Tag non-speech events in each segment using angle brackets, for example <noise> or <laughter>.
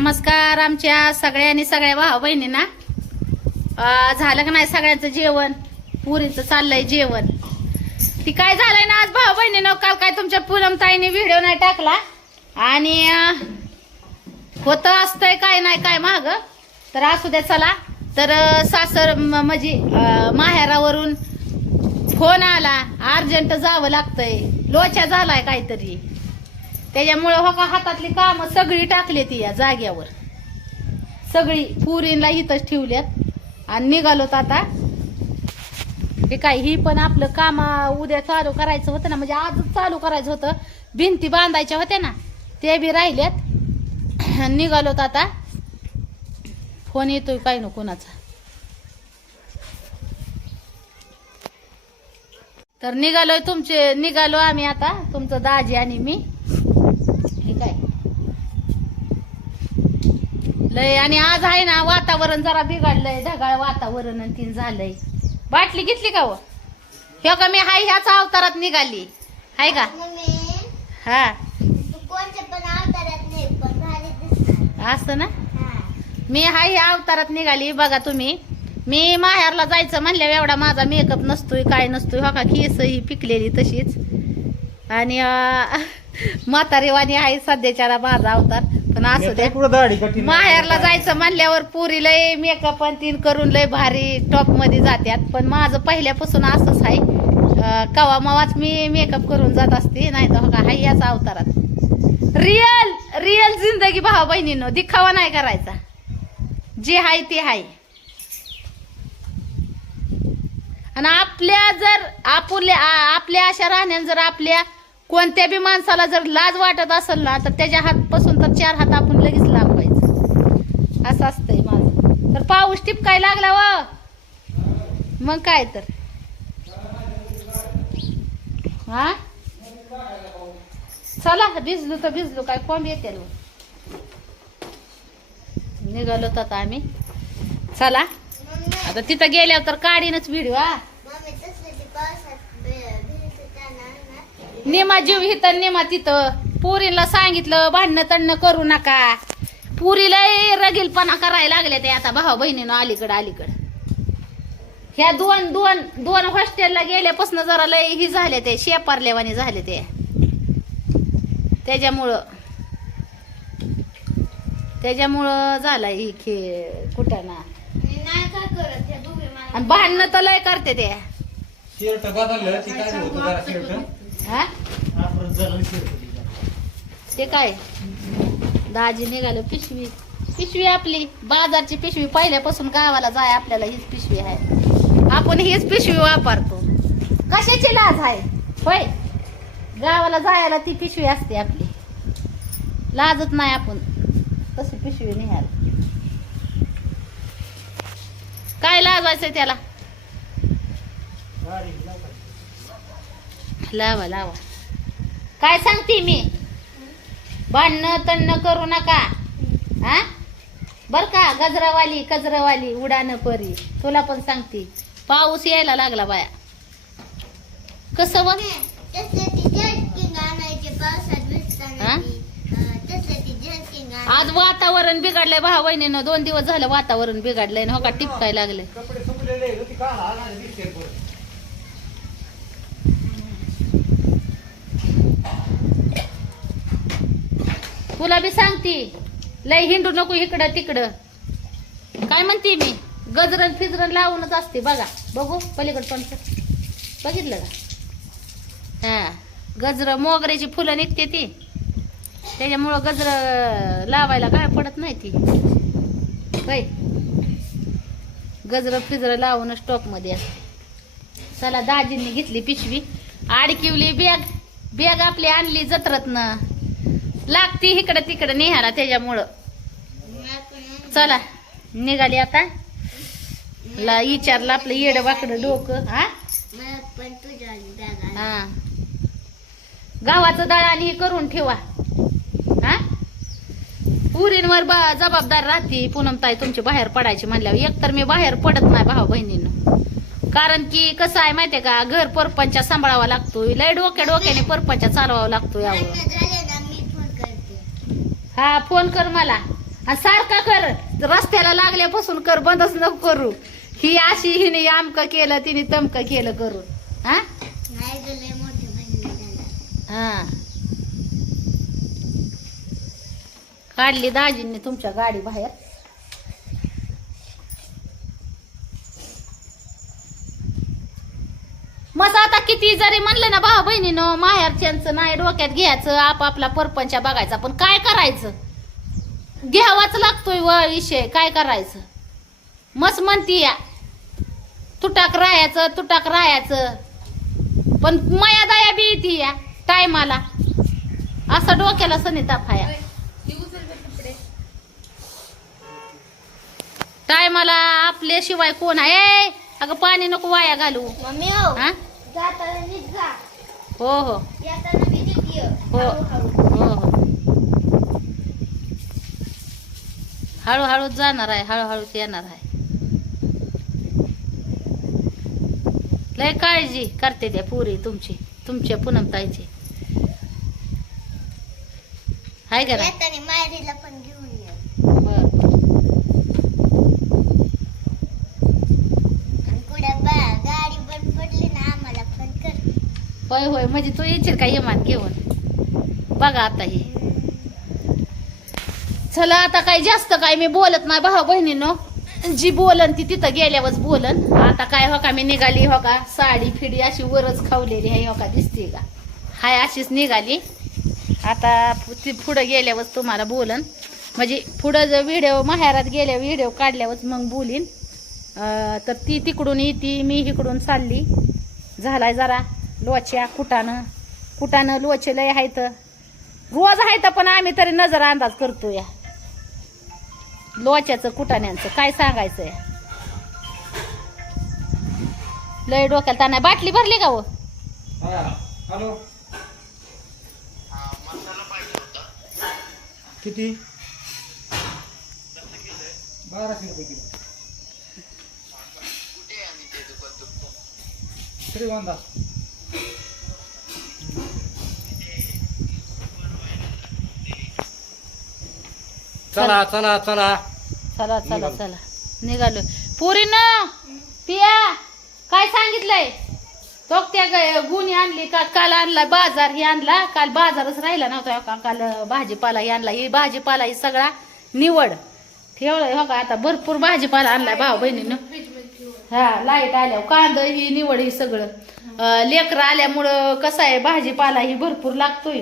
नमस्कार आमच्या सगळ्यांनी सगळ्या भाऊ बहिणींना. झालं का नाही सगळ्यांचं जेवण? पुरीचं चाललंय जेवण. ती काय झालंय ना आज भाऊ बहिणीनं काल काय तुमच्या पूनमताईने व्हिडिओ नाही टाकला. आणि अं, होतं असतंय काय नाही काय माग. तर असू द्या चला. तर सासर म्हणजे माहेरावरून फोन आला. अर्जंट जावं लागतंय. लोचा झालाय काहीतरी. त्याच्यामुळं हो का हातातली कामं सगळी टाकली ती या जाग्यावर. सगळी पुरीला इथंच ठेवल्यात. आणि निघालोत आता. हे काय ही पण आपलं काम उद्या चालू करायचं होतं ना म्हणजे आजच चालू करायचं होतं. भिंती बांधायच्या होत्या ना ते बी राहिल्यात. निघालोत आता. फोन येतोय काय न कोणाचा. तर निघालोय तुमचे निघालो आम्ही आता तुमचं दाजी आणि मी ठीक आहे लय आणि आज आहे ना वातावरण जरा बिघडलंय ढगाळ वातावरण आणि तीन झालंय. बाटली घेतली का हो ह्यो का मी हाय ह्याच अवतारात निघाली. हाय का? हा. असं ना? मी हाय ह्या अवतारात निघाली बघा तुम्ही. मी माहेरला जायचं म्हणल्यावर एवढा माझा मेकअप नसतोय काय नसतोय. हो का? केस ही पिकलेली तशीच. आणि म्हातारेवानी <laughs> म्हातारीवाणी आहे सध्याच्याला माझा अवतार. असू द्या. माहेरला जायचं म्हणल्यावर पुरी लय मेकअप आणि तीन करून लय भारी टॉपमध्ये जात्यात. पण माझं पहिल्यापासून असंच आहे. कवा मवाच मी मेकअप करून जात असते नाही तर हो का हाय याच अवतारात. रिअल रिअल जिंदगी भाऊ बहिणीनो दिखावा नाही करायचा. जे हाय ते हाय. आणि आपल्या जर आपल्या आपल्या अशा राहण्यान जर आपल्या कोणत्या बी माणसाला जर लाज वाटत असेल ना तर त्याच्या हातपासून तर चार हात आपण लगेच लांबायचं. असं असतंय माझं. तर पाऊस टिपकाय लागला व. मग काय तर? हा? चला भिजलो तर भिजलो काय कोंब येते निघालो तर आम्ही. चला. आता तिथं गेल्यावर तर काढीनच व्हिडिओ हा मम्मी तसलं ते पावसात भे- भिजताना ना नेमा जीव हिथं नेमा तिथं पुरीला सांगितलं भांडणं तणणं करू नका. पुरीला रगीलपणा करायला लागले ते आता भाऊ बहिणीनं अलीकडं अलीकडं. ह्या दोन दोन दोन हॉस्टेलला गेल्यापासून जरा लय ही झाले ते शेपारलेवानी झाले ते त्याच्यामुळं त्याच्यामुळं झालाय ही खे कुटाणा आणि भांडणं तर लय करते ते शर्ट बदललं हा? ते काय? दाजी निघालं पिशवी. पिशवी आपली. बाजारची पिशवी पहिल्यापासून गावाला जाय आपल्याला हीच पिशवी आहे. आपण हीच पिशवी वापरतो. कशाची लाज आहे? होय? गावाला जायला ती पिशवी असते आपली. लाजत नाही आपण. तशी पिशवी निघाल. काय लाजायचंय त्याला? लावा लावा. काय सांगते मी? भांडणं तणणं करू नका. हा बर का गजरावाली कजरावाली उडान परी. तुला पण सांगते. पाऊस यायला लागला बाया. कसं बघ हा? आज वातावरण बिघडलंय भाऊ बहिणीनं दोन दिवस झालं वातावरण बिघडलंय ना हो का टिपकाय लागले कपडे सुकलेले आहेत, ती काढा आणि दिसते परत. तुला बी सांगते लय हिंडू नको इकडं तिकडं. काय म्हणते मी? गजरन फिजरन लावूनच असते बघा. बघू पलीकड पण बघितलं का? हा. गजर मोगऱ्याची फुलं निघते ती. त्याच्यामुळं गजर लावायला काय पडत नाही ती. होय. गजर फिजर लावून स्टॉकमध्ये असते. चला दाजींनी घेतली पिशवी. आडकिवली बॅग. बॅग आपली आणली जत्रतनं. लागती इकडं तिकडं निहारा त्याच्यामुळं. चला निघाली आता. ला विचारलं आपलं येड वाकडं डोकं. हा? मला पण तुझ्या हा गावाचं हे करून ठेवा. हा? पुरींवर बा जबाबदार राहते. पूनमताई तुमची बाहेर पडायची म्हणल्यावर. एकतर मी बाहेर पडत नाही भाऊ बहिणीनं. कारण की कसं आहे माहितीये का? घर परपंचा सांभाळावा लागतोय. लय डोक्या डोक्याने परपंचा चालवावा लागतो यावर भांडणं झाले ना मी फोन करते हा फोन कर मला. आणि सारखा कर. रस्त्याला लागल्यापासून कर बंदच नको करू. ही अशी हिने आमक केलं तिने तमक केलं करून. हा? हा. काढली दाजींनी तुमच्या गाडी बाहेर. मग आता किती जरी म्हणलं ना भाऊ बहिणीनं माहेरच्यांचं नाही डोक्यात घ्यायचं आपापला परपंचा बघायचा पण काय करायचं? घ्यावाच लागतोय व विषय काय करायचं? मस्त म्हणती या तुटाक राहायचं तुटाक राहायचं. पण माया दया बी येते या टायमाला. असं डोक्याला सनी तापाया टायमाला आपल्याशिवाय कोण आहे? अगं पाणी नको वाया घालू. मम्मी हो? हा हो. हो. हो हो. हळूहळूच जाणार आहे हळूहळूच येणार आहे. लय काळजी करते त्या पुरी तुमची तुमच्या पूनमताईची. हाय का मायरीला पण घेऊन ये बर आणि कुठे बा गाडी बंद पडली ना आम्हाला फोन कर होय होय म्हणजे तू येशील का येमान घेऊन? बघा आता हे. चला आता काय जास्त काय मी बोलत नाही भाऊ बहिणीनो. जी बोलन ती तिथं गेल्यावरच बोलन. आता काय हो का मी निघाली हो का? साडी फिडी अशी वरच खावलेली आहे हो का? दिसते का? हाय अशीच निघाली. आता ती पुढं गेल्यावरच तुम्हाला बोलन. म्हणजे पुढं जर व्हिडिओ माहेरात गेल्या व्हिडिओ काढल्यावरच मग बोलीन. तर ती तिकडून येते मी इकडून चालली. झालाय जरा. लोच्या कुटानं कुटानं लोचे लय आहेत रोज आहेत पण आम्ही तरी नजर अंदाज करतो या लोच्याचं कुटाण्यांचं काय सांगायचं लय डोक्याला ताना बाटली भरली का हो? हॅलो. किती? बाराशे रुपये किलो श्रीगोंदा चला चला चला. चला चला. चला. निघालो. पुरीन पिया काय सांगितलंय? तो त्या गुणी आणली का काल आणला बाजार ही आणला. काल बाजारच राहिला नव्हता हो का काल भाजीपाला ही आणला. ही भाजीपाला ही सगळा निवड. ठेवलंय हो का आता भरपूर भाजीपाला आणलाय भाऊ बहिणीनं. हा लाइट आल्यावर कांदा ही निवड ही सगळं. लेकरं आल्यामुळं कसं आहे भाजीपाला ही भरपूर लागतोय.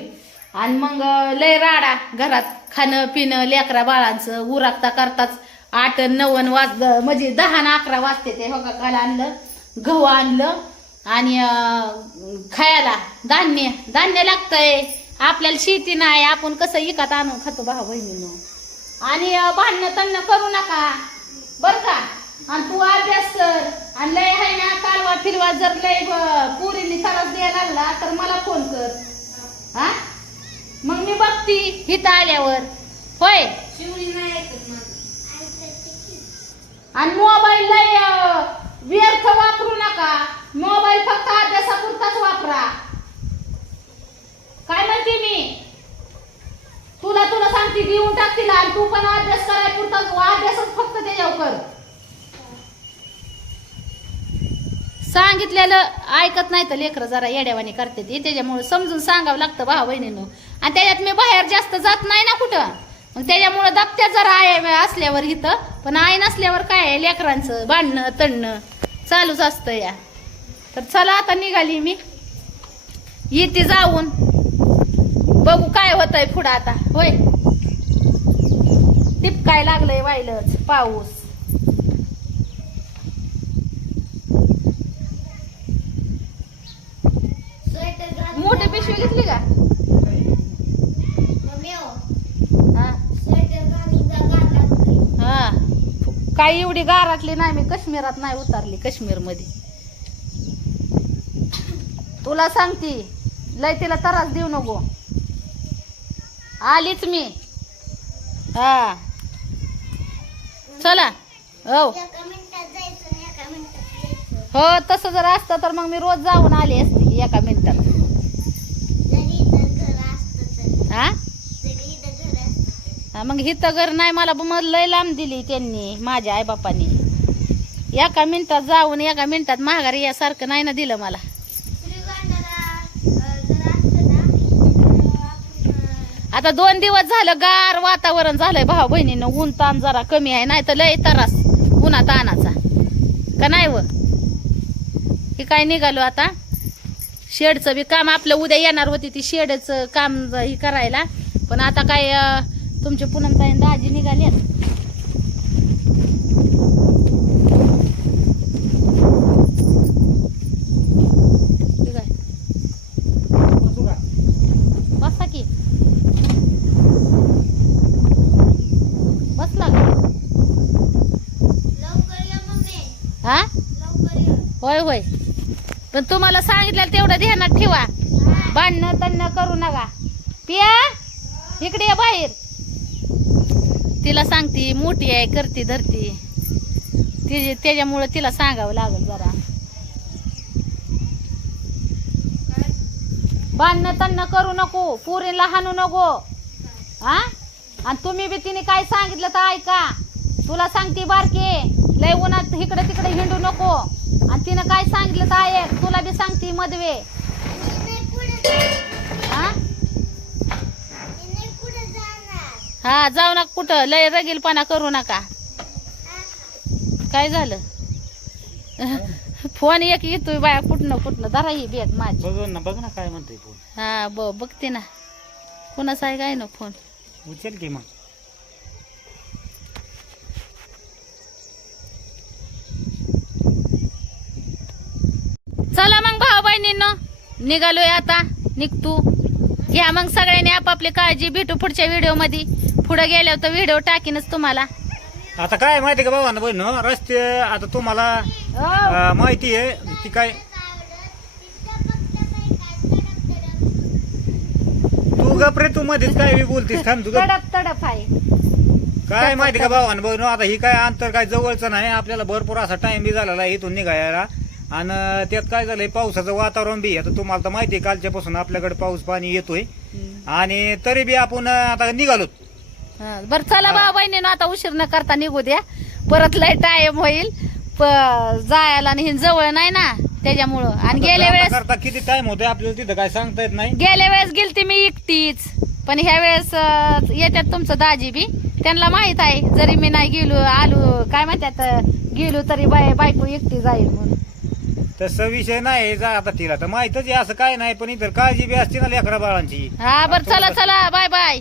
आणि मग लय राडा घरात खाणं पिणं लेकरा बाळांचं उरागता करताच आठ नवन वाज म्हणजे दहा ना अकरा वाजते ते हो का? काल आणलं गहू आणलं आणि खायला धान्य धान्य लागतंय. आपल्याला शेती नाही आपण कसं इकत आणून खातो भाऊ बहिणीनं. आणि भांडणं तन्न करू नका. बर का? आणि तू अभ्यास कर. आणि लय आहे ना कालवा फिरवा जर लय ब- पुरीने त्रास द्यायला लागला तर मला फोन कर. हा? मग मी बघती हिथं आल्यावर. होय? आणि मोबाईल लय अं, व्यर्थ वापरू नका. मोबाईल फक्त अभ्यासापुरताच वापरा. काय म्हणते मी? तुला तुला सांगते देऊन टाक तिला आणि तू पण अभ्यास कराय पुरता अभ्यासच फक्त त्याच्यावर कर. सांगितलेलं ऐकत नाही तर लेकरं जरा येड्यावानी करते ती. त्याच्यामुळं समजून सांगावं लागतं भाऊ बहिणीनं. आणि त्याच्यात मी बाहेर जास्त जात नाही ना कुठं. मग त्याच्यामुळं दप्त्या जरा आहे असल्यावर इथं. पण आई नसल्यावर काय आहे? लेकरांचं भांडणं तणणं चालूच असतं या. तर चला आता निघाली मी. येते जाऊन. बघू काय होतंय पुढं आता. होय. टिपकाय लागलंय वायलच पाऊस स्वेटर घाल मोठी पिशवी घेतली का? हो. हा. हा. काही एवढी गारातली नाही मी काश्मीरात नाही उतरली काश्मीरमध्ये तुला सांगती लय तिला त्रास देऊ नको. आलीच मी. हा. चला. हो. हो तसं जर असतं तर मग मी रोज जाऊन आली असते एका मिनिटात. तर घर मग हिथं घर नाही मला ब- मग लय लांब दिली त्यांनी माझ्या आईबापांनी. एका मिनिटात जाऊन एका मिनिटात माघारी यासारखं नाही ना दिलं मला. ना, आता दोन दिवस झालं गार वातावरण झालंय भाऊ बहिणीनं ऊन ताण जरा कमी आहे नाही तर लय तरास उन्हा ताणाचा. का नाही व? हे काय निघालो आता? शेडचं बी काम आपलं उद्या येणार होती ती शेडचं काम ही करायला. पण आता काय तुमचे पुनमताई दाजी निघाले बसू का? बसा की? बसला हा? लवकर ये. होय होय. पण तुम्हाला सांगितलं तेवढं ध्यानात ठेवा. भांडणं तन्न करू नका. पिया. इकडे ये बाहेर. तिला सांगती मोठी आहे करती धरती. तिचे त्याच्यामुळं तिला सांगावं लागल जरा. बांधणं तन्न करू नको पुरीला हाणू नको. हा आणि तुम्ही बी तिने काय सांगितलं तर ऐका. तुला सांगते बारके लय उन्हात इकडे तिकडे हिंडू नको. आणि तिनं काय सांगितलं तर ऐक. तुला बी सांगते मधवे मी नाही पुढे जाणार हा मी नाही पुढे जाणार हा जाऊ नका कुठं? लय रगीलपणा करू नका. काय झालं? फोन एक येतोय बाया कुठनं कुठनं? धरा ही बेत माझी. बघ ना बघ ना काय म्हणतोय फोन. हा ब बघते ना. कुणाचा आहे काय ना फोन? उचल की मग. चला मग भाऊ बहिणींनो निघालोय आता. निघतो घ्या मग सगळ्यांनी आपापली काळजी. भेटू पुढच्या व्हिडिओमध्ये. पुढे गेल्यावर तर व्हिडिओ टाकीनच तुम्हाला. आता काय माहिती का बाबा बहिण? रस्ते आता तुम्हाला अं, माहिती आहे ती काय? तू गपरे तू मध्येच काय बी बोलतीस थांब तू गप. तडप तडप आहे. काय माहिती का भावानं बघ आता ही काय अंतर काय जवळचं नाही आपल्याला भरपूर असा टाइम बी झालेला आहे इथून निघायला. आणि त्यात काय झालंय पावसाचं वातावरण बी आता तुम्हाला तर माहिती आहे कालच्यापासून आपल्याकडे पाऊस पाणी येतोय. आणि तरी बी आपण आता निघालो हा, बरं चला भाऊ बहिणीनं आता उशीर न करता निघू द्या. परत लय टाइम होईल. जायला आणि हे जवळ नाही ना त्याच्यामुळं. आणि गेल्या वेळेस करता किती टाइम होतोय? आपल्याला तिथं काय सांगता येत नाही. गेल्या वेळेस गेलती मी एकटीच. पण ह्या वेळेस येतात तुमचं दाजी बी. त्यांना माहीत आहे जरी मी नाही गेलो आलो काय म्हणतात गेलो तरी बाय बायको एकटी जाईल म्हणून. तसं विषय नाही जा आता तिला तर माहितच आहे असं काय नाही पण इतर काळजी बी असते ना लेकरा बाळांची. हा बरं चला चला बाय बाय.